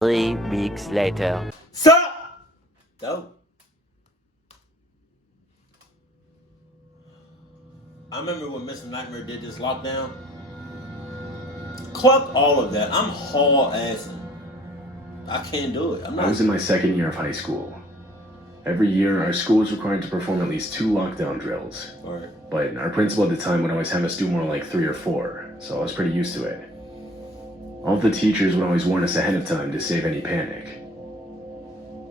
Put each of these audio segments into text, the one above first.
3 weeks later. Sup? Dope. I remember when Mr. Nightmare did this lockdown. Fuck all of that. I'm haul assing. I can't do it. I was in my second year of high school. Every year, our school was required to perform at least 2 lockdown drills. Right. But our principal at the time would always have us do more like 3 or 4, so I was pretty used to it. All of the teachers would always warn us ahead of time to save any panic.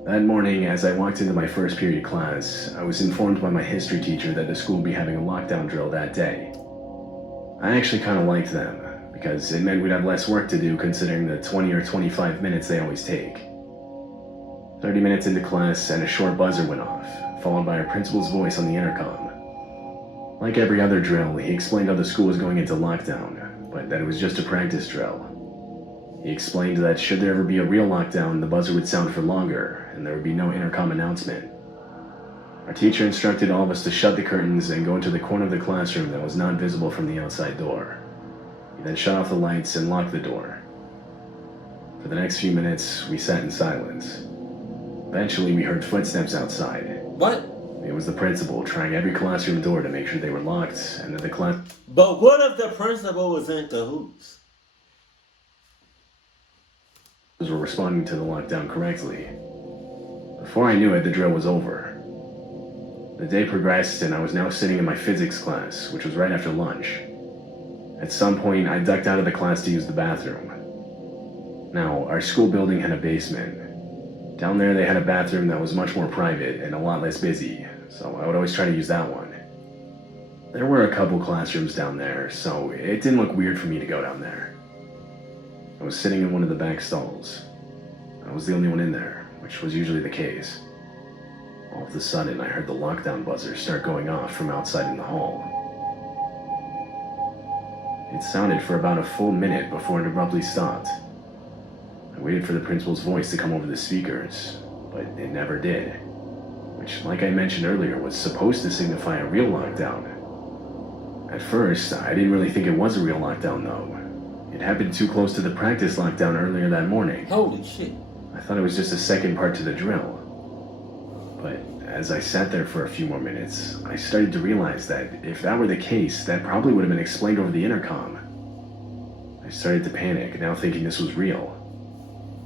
That morning, as I walked into my first period class, I was informed by my history teacher that the school would be having a lockdown drill that day. I actually kind of liked them, because it meant we'd have less work to do considering the 20 or 25 minutes they always take. 30 minutes into class and a short buzzer went off, followed by our principal's voice on the intercom. Like every other drill, he explained how the school was going into lockdown, but that it was just a practice drill. He explained that should there ever be a real lockdown, the buzzer would sound for longer, and there would be no intercom announcement. Our teacher instructed all of us to shut the curtains and go into the corner of the classroom that was not visible from the outside door. He then shut off the lights and locked the door. For the next few minutes, we sat in silence. Eventually, we heard footsteps outside. What? It was the principal trying every classroom door to make sure they were locked and that the class... But what if the principal was in cahoots? were responding to the lockdown correctly. Before I knew it, the drill was over. The day progressed and I was now sitting in my physics class, which was right after lunch. At some point, I ducked out of the class to use the bathroom. Now, our school building had a basement. Down there, they had a bathroom that was much more private and a lot less busy, so I would always try to use that one. There were a couple classrooms down there, so it didn't look weird for me to go down there. I was sitting in one of the back stalls. I was the only one in there, which was usually the case. All of a sudden, I heard the lockdown buzzer start going off from outside in the hall. It sounded for about a full minute before it abruptly stopped. I waited for the principal's voice to come over the speakers, but it never did, which, like I mentioned earlier, was supposed to signify a real lockdown. At first, I didn't really think it was a real lockdown, though. It happened too close to the practice lockdown earlier that morning. Holy shit. I thought it was just a second part to the drill. But as I sat there for a few more minutes, I started to realize that if that were the case, that probably would have been explained over the intercom. I started to panic, now thinking this was real.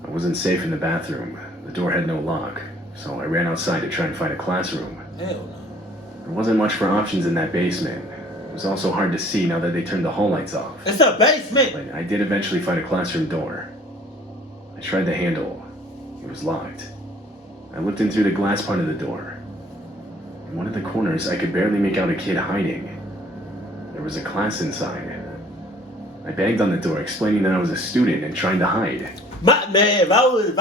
I wasn't safe in the bathroom. The door had no lock, so I ran outside to try and find a classroom. Hell no. There wasn't much for options in that basement. It was also hard to see now that they turned the hall lights off. It's a basement! But I did eventually find a classroom door. I tried the handle. It was locked. I looked in through the glass part of the door. In one of the corners, I could barely make out a kid hiding. There was a class inside. I banged on the door, explaining that I was a student and trying to hide. If I was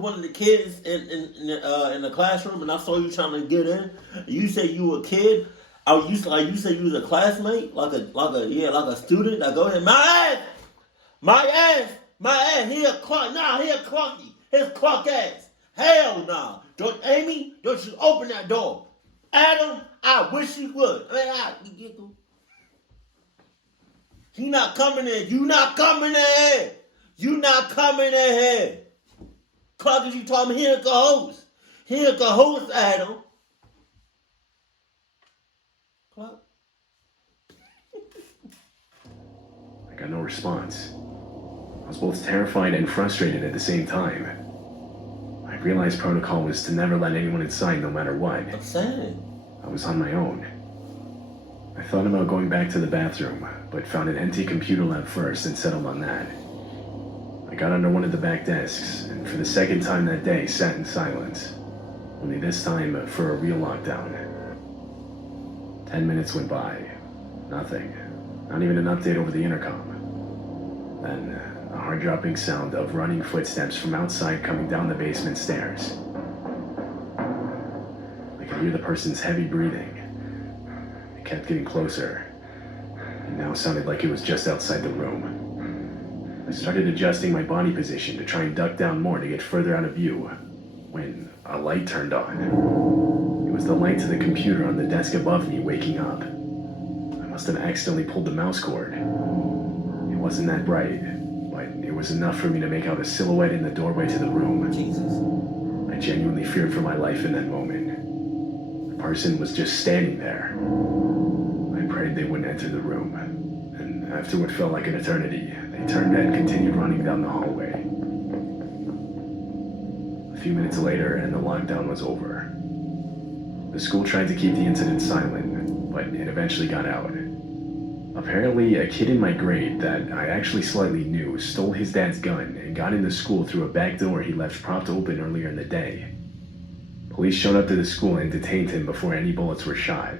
one of the kids in the classroom and I saw you trying to get in, you say you were a kid, you say you was a classmate, like a student. I go ahead, my ass, he a clunky, his clock ass. Hell no. Don't Amy, don't you open that door. Adam, I wish you would. He not coming in. You not coming in. You not coming in here. Clark, you told me he a cahoots. He a cahoots, Adam. Clark? I got no response. I was both terrified and frustrated at the same time. I realized protocol was to never let anyone inside no matter what. I'm saying. I was on my own. I thought about going back to the bathroom, but found an empty computer lab first and settled on that. I got under one of the back desks, and for the second time that day, sat in silence. Only this time for a real lockdown. 10 minutes went by. Nothing. Not even an update over the intercom. Then, a heart-dropping sound of running footsteps from outside coming down the basement stairs. I could hear the person's heavy breathing. It kept getting closer. It now sounded like it was just outside the room. I started adjusting my body position to try and duck down more to get further out of view, when a light turned on. It was the light to the computer on the desk above me waking up. I must have accidentally pulled the mouse cord. It wasn't that bright, but it was enough for me to make out a silhouette in the doorway to the room. Jesus. I genuinely feared for my life in that moment. The person was just standing there. I prayed they wouldn't enter the room, and after what felt like an eternity, they turned and continued running down the hallway. A few minutes later, and the lockdown was over. The school tried to keep the incident silent, but it eventually got out. Apparently, a kid in my grade that I actually slightly knew stole his dad's gun and got into school through a back door he left propped open earlier in the day. Police showed up to the school and detained him before any bullets were shot.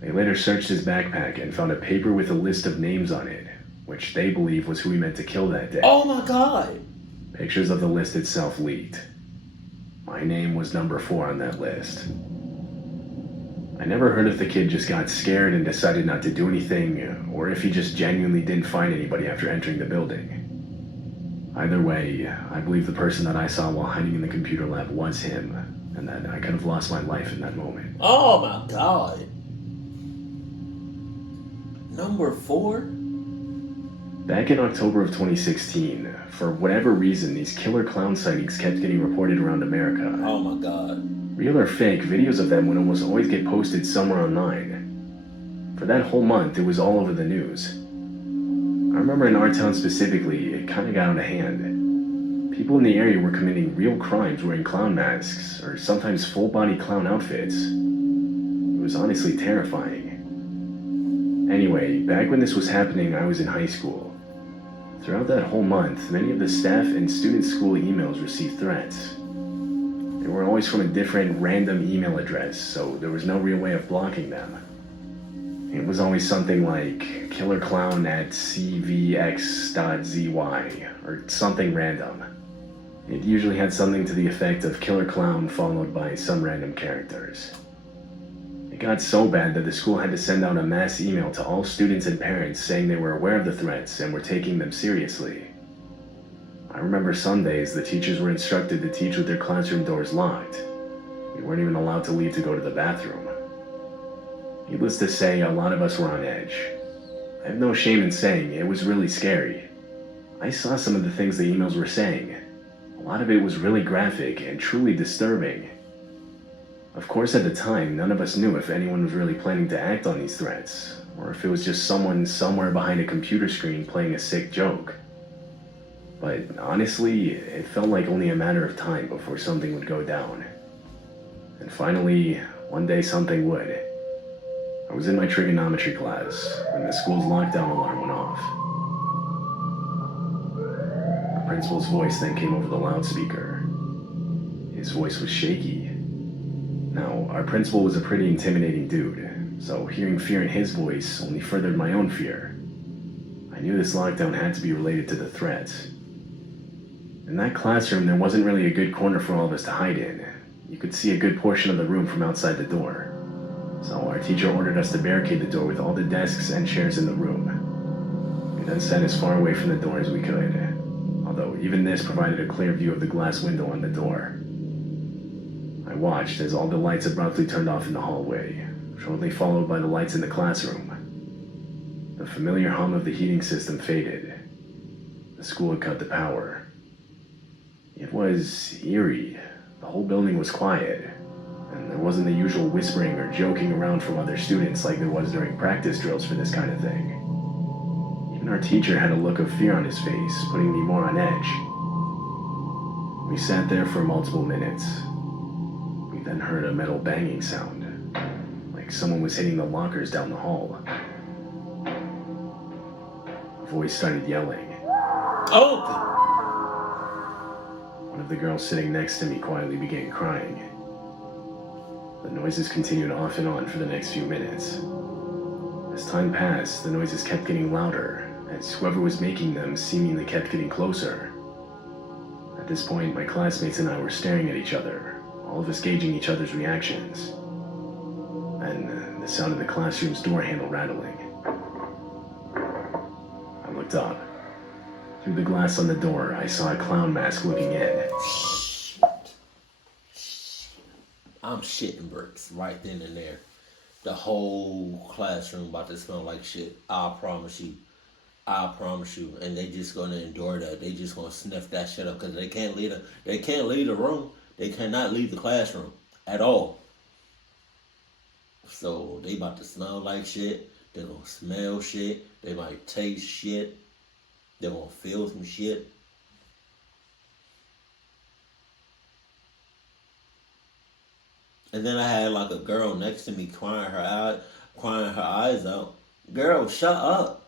They later searched his backpack and found a paper with a list of names on it, which they believe was who he meant to kill that day. Oh my God. Pictures of the list itself leaked. My name was number 4 on that list. I never heard if the kid just got scared and decided not to do anything, or if he just genuinely didn't find anybody after entering the building. Either way, I believe the person that I saw while hiding in the computer lab was him, and that I could have lost my life in that moment. Oh my God. Number 4? Back in October of 2016, for whatever reason, these killer clown sightings kept getting reported around America. Oh my God. Real or fake, videos of them would almost always get posted somewhere online. For that whole month, it was all over the news. I remember in our town specifically, it kind of got out of hand. People in the area were committing real crimes wearing clown masks, or sometimes full-body clown outfits. It was honestly terrifying. Anyway, back when this was happening, I was in high school. Throughout that whole month, many of the staff and student school emails received threats. They were always from a different random email address, so there was no real way of blocking them. It was always something like killerclown@cvx.zy or something random. It usually had something to the effect of killer clown followed by some random characters. It got so bad that the school had to send out a mass email to all students and parents saying they were aware of the threats and were taking them seriously. I remember some days the teachers were instructed to teach with their classroom doors locked. We weren't even allowed to leave to go to the bathroom. Needless to say, a lot of us were on edge. I have no shame in saying it was really scary. I saw some of the things the emails were saying. A lot of it was really graphic and truly disturbing. Of course, at the time, none of us knew if anyone was really planning to act on these threats, or if it was just someone somewhere behind a computer screen playing a sick joke. But honestly, it felt like only a matter of time before something would go down. And finally, one day something would. I was in my trigonometry class when the school's lockdown alarm went off. The principal's voice then came over the loudspeaker. His voice was shaky. Now, our principal was a pretty intimidating dude, so hearing fear in his voice only furthered my own fear. I knew this lockdown had to be related to the threats. In that classroom, there wasn't really a good corner for all of us to hide in. You could see a good portion of the room from outside the door. So our teacher ordered us to barricade the door with all the desks and chairs in the room. We then sat as far away from the door as we could, although even this provided a clear view of the glass window on the door. I watched as all the lights abruptly turned off in the hallway, shortly followed by the lights in the classroom. The familiar hum of the heating system faded. The school had cut the power. It was eerie. The whole building was quiet, and there wasn't the usual whispering or joking around from other students like there was during practice drills for this kind of thing. Even our teacher had a look of fear on his face, putting me more on edge. We sat there for multiple minutes. We then heard a metal banging sound, like someone was hitting the lockers down the hall. A voice started yelling. Oh! One of the girls sitting next to me quietly began crying. The noises continued off and on for the next few minutes. As time passed, the noises kept getting louder, as whoever was making them seemingly kept getting closer. At this point, my classmates and I were staring at each other, all of us gauging each other's reactions. Then, the sound of the classroom's door handle rattling. I looked up. Through the glass on the door, I saw a clown mask looking in. I'm shitting bricks right then and there. The whole classroom about to smell like shit. I promise you. I promise you, and they just gonna endure that. They just gonna sniff that shit up because they can't leave the they can't leave the room. They cannot leave the classroom at all. So they about to smell like shit. They gonna smell shit. They might taste shit. They gonna feel some shit. And then I had like a girl next to me crying her eyes out. Girl, shut up.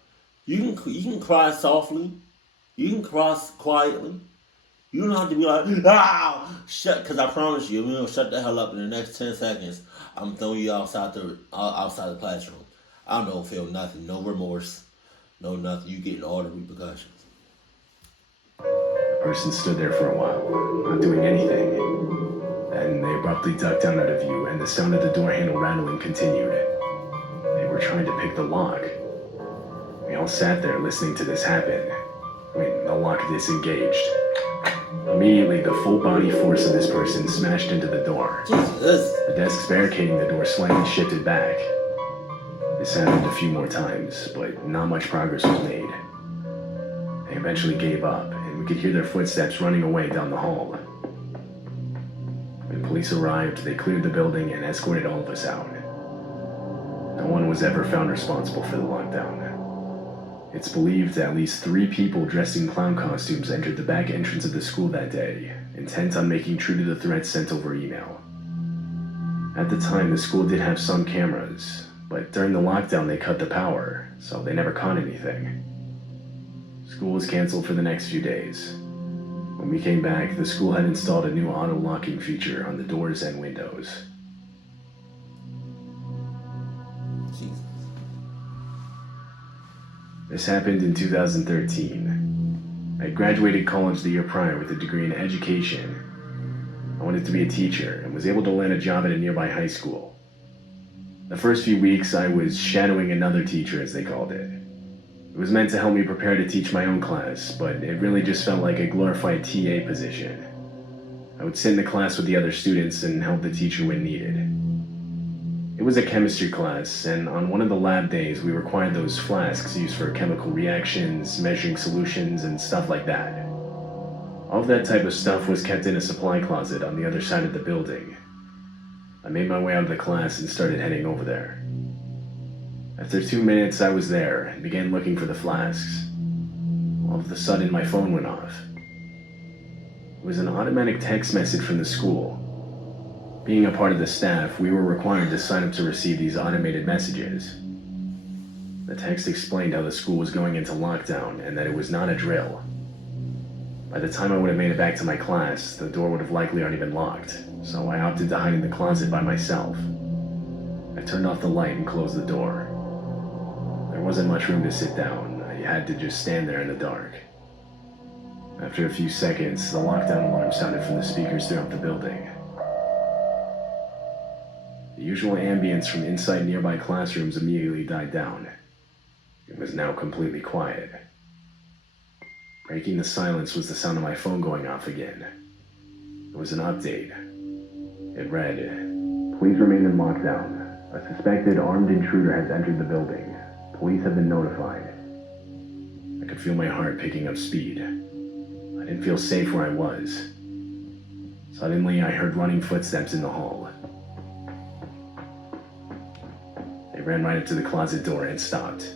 You can cry softly. You can cry quietly. You don't have to be like, shut, because I promise you, if you don't shut the hell up in the next 10 seconds, I'm throwing you outside the classroom. I don't feel nothing, no remorse, no nothing. You getting all the repercussions. The person stood there for a while, not doing anything. Then they abruptly ducked down out of view, and the sound of the door handle rattling continued. They were trying to pick the lock. We all sat there listening to this happen when the lock disengaged. Immediately, the full body force of this person smashed into the door. Jesus. The desks barricading the door slightly shifted back. This happened a few more times, but not much progress was made. They eventually gave up, and we could hear their footsteps running away down the hall. When police arrived, they cleared the building and escorted all of us out. No one was ever found responsible for the lockdown. It's believed at least 3 people dressed in clown costumes entered the back entrance of the school that day, intent on making true to the threats sent over email. At the time, the school did have some cameras, but during the lockdown they cut the power, so they never caught anything. School was canceled for the next few days. When we came back, the school had installed a new auto-locking feature on the doors and windows. Jesus. This happened in 2013. I graduated college the year prior with a degree in education. I wanted to be a teacher and was able to land a job at a nearby high school. The first few weeks, I was shadowing another teacher, as they called it. It was meant to help me prepare to teach my own class, but it really just felt like a glorified TA position. I would sit in the class with the other students and help the teacher when needed. It was a chemistry class, and on one of the lab days, we required those flasks used for chemical reactions, measuring solutions, and stuff like that. All of that type of stuff was kept in a supply closet on the other side of the building. I made my way out of the class and started heading over there. After 2 minutes, I was there and began looking for the flasks. All of a sudden, my phone went off. It was an automatic text message from the school. Being a part of the staff, we were required to sign up to receive these automated messages. The text explained how the school was going into lockdown and that it was not a drill. By the time I would have made it back to my class, the door would have likely already been locked, so I opted to hide in the closet by myself. I turned off the light and closed the door. There wasn't much room to sit down. I had to just stand there in the dark. After a few seconds, the lockdown alarm sounded from the speakers throughout the building. The usual ambience from inside nearby classrooms immediately died down. It was now completely quiet. Breaking the silence was the sound of my phone going off again. It was an update. It read, "Please remain in lockdown. A suspected armed intruder has entered the building. Police have been notified." I could feel my heart picking up speed. I didn't feel safe where I was. Suddenly, I heard running footsteps in the hall. They ran right up to the closet door and stopped.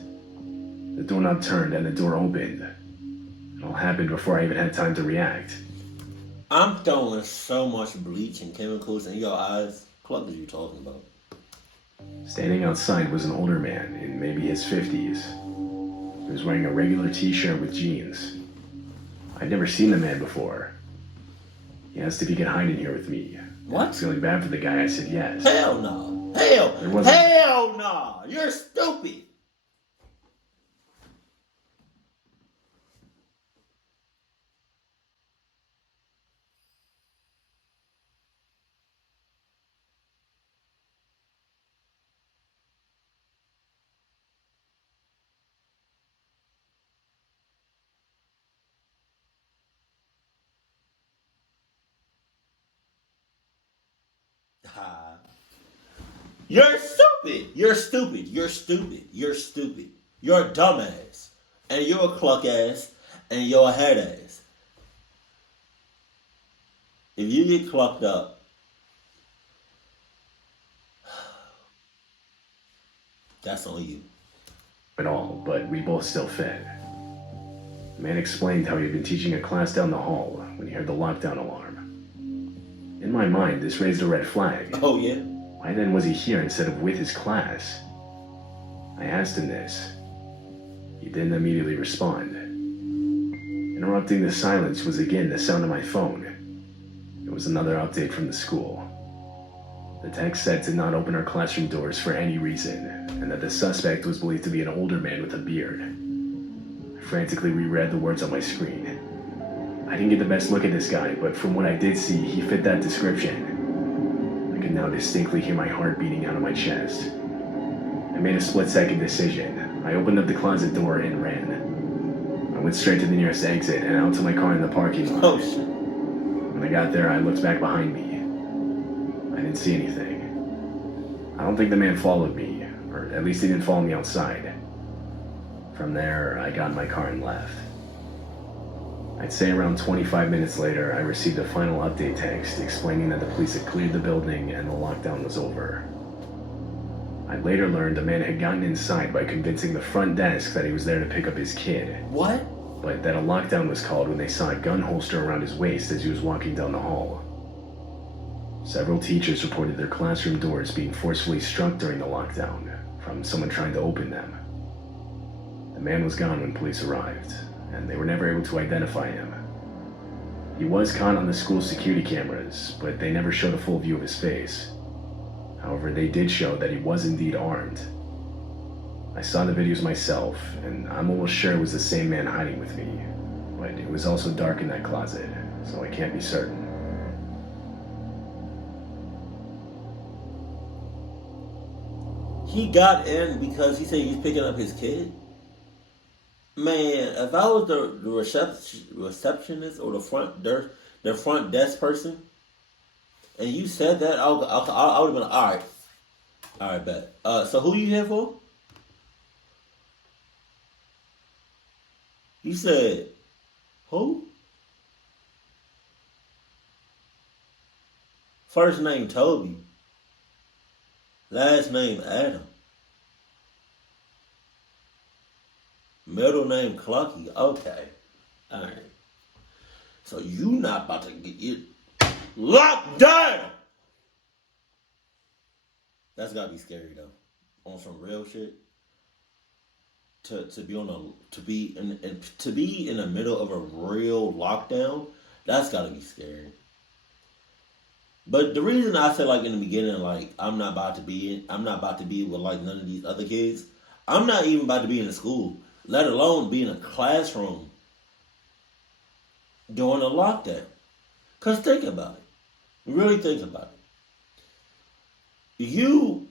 The doorknob turned and the door opened. It all happened before I even had time to react. I'm throwing so much bleach and chemicals in your eyes. What are you talking about? Standing outside was an older man in maybe his 50s. He was wearing a regular t-shirt with jeans. I'd never seen the man before. He asked if he could hide in here with me. What? Feeling bad for the guy, I said yes. Hell no. There wasn't- Hell no. You're stupid. You're stupid. You're stupid. You're stupid. You're stupid. You're a dumbass. and you're a cluck ass, and you're a head ass. If you get clucked up, that's on you. At all, but we both still fed. The man explained how he had been teaching a class down the hall when he heard the lockdown alarm. In my mind, this raised a red flag. Oh, yeah? Why then was he here instead of with his class? I asked him this. He didn't immediately respond. Interrupting the silence was again the sound of my phone. It was another update from the school. The text said to not open our classroom doors for any reason, and that the suspect was believed to be an older man with a beard. I frantically reread the words on my screen. I didn't get the best look at this guy, but from what I did see, he fit that description. I could now distinctly hear my heart beating out of my chest. I made a split-second decision. I opened up the closet door and ran. I went straight to the nearest exit and out to my car in the parking lot. Oh, shit. When I got there, I looked back behind me. I didn't see anything. I don't think the man followed me, or at least he didn't follow me outside. From there, I got in my car and left. I'd say around 25 minutes later, I received a final update text explaining that the police had cleared the building and the lockdown was over. I later learned the man had gotten inside by convincing the front desk that he was there to pick up his kid. What? But that a lockdown was called when they saw a gun holster around his waist as he was walking down the hall. Several teachers reported their classroom doors being forcefully struck during the lockdown from someone trying to open them. The man was gone when police arrived, and they were never able to identify him. He was caught on the school's security cameras, but they never showed a full view of his face. However, they did show that he was indeed armed. I saw the videos myself, and I'm almost sure it was the same man hiding with me, but it was also dark in that closet, so I can't be certain. He got in because he said he's picking up his kid? Man, if I was the receptionist or the front desk person, and you said that, I would have been like, all right, bet. So who you here for? You said, who? First name Toby. Last name Adam. Middle name Clucky. Okay. Alright. So you not about to get it locked down. That's gotta be scary though. On some real shit. To be in the middle of a real lockdown, that's gotta be scary. But the reason I said like in the beginning, like I'm not about to be with like none of these other kids. I'm not even about to be in a school, let alone be in a classroom during a lockdown. Cause think about it. Really think about it. You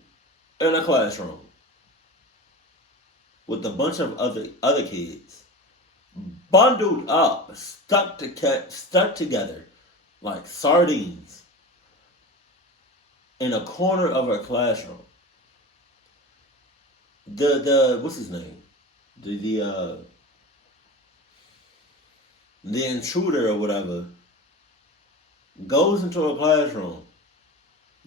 in a classroom with a bunch of other kids, bundled up, stuck together like sardines in a corner of a classroom. The what's his name? The intruder or whatever goes into a classroom,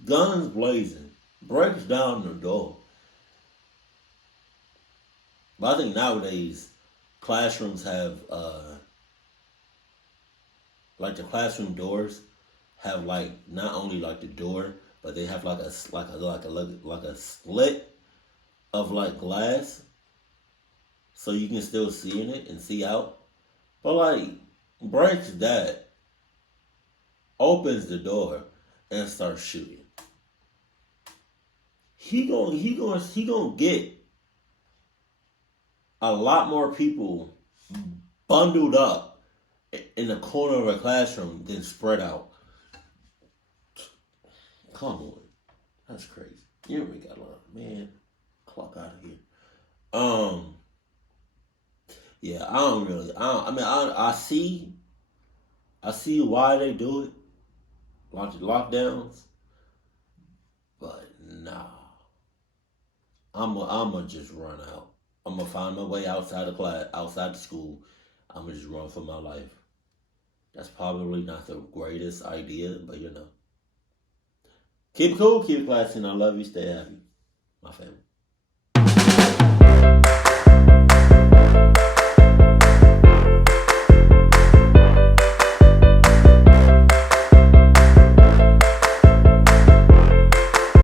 guns blazing, breaks down the door. But I think nowadays classrooms have like the classroom doors have like not only like the door, but they have like a slit of like glass, so you can still see in it and see out. But like breaks that, opens the door and starts shooting. He gonna get a lot more people bundled up in the corner of a classroom than spread out. Come on. That's crazy. You already got a lot. Man, clock out of here. Yeah, I see why they do it. Lockdowns. But nah. I'ma just run out. I'm gonna find my way outside of class, outside the school. I'm gonna just run for my life. That's probably not the greatest idea, but you know. Keep it cool, keep it classy, and I love you. Stay happy, my family.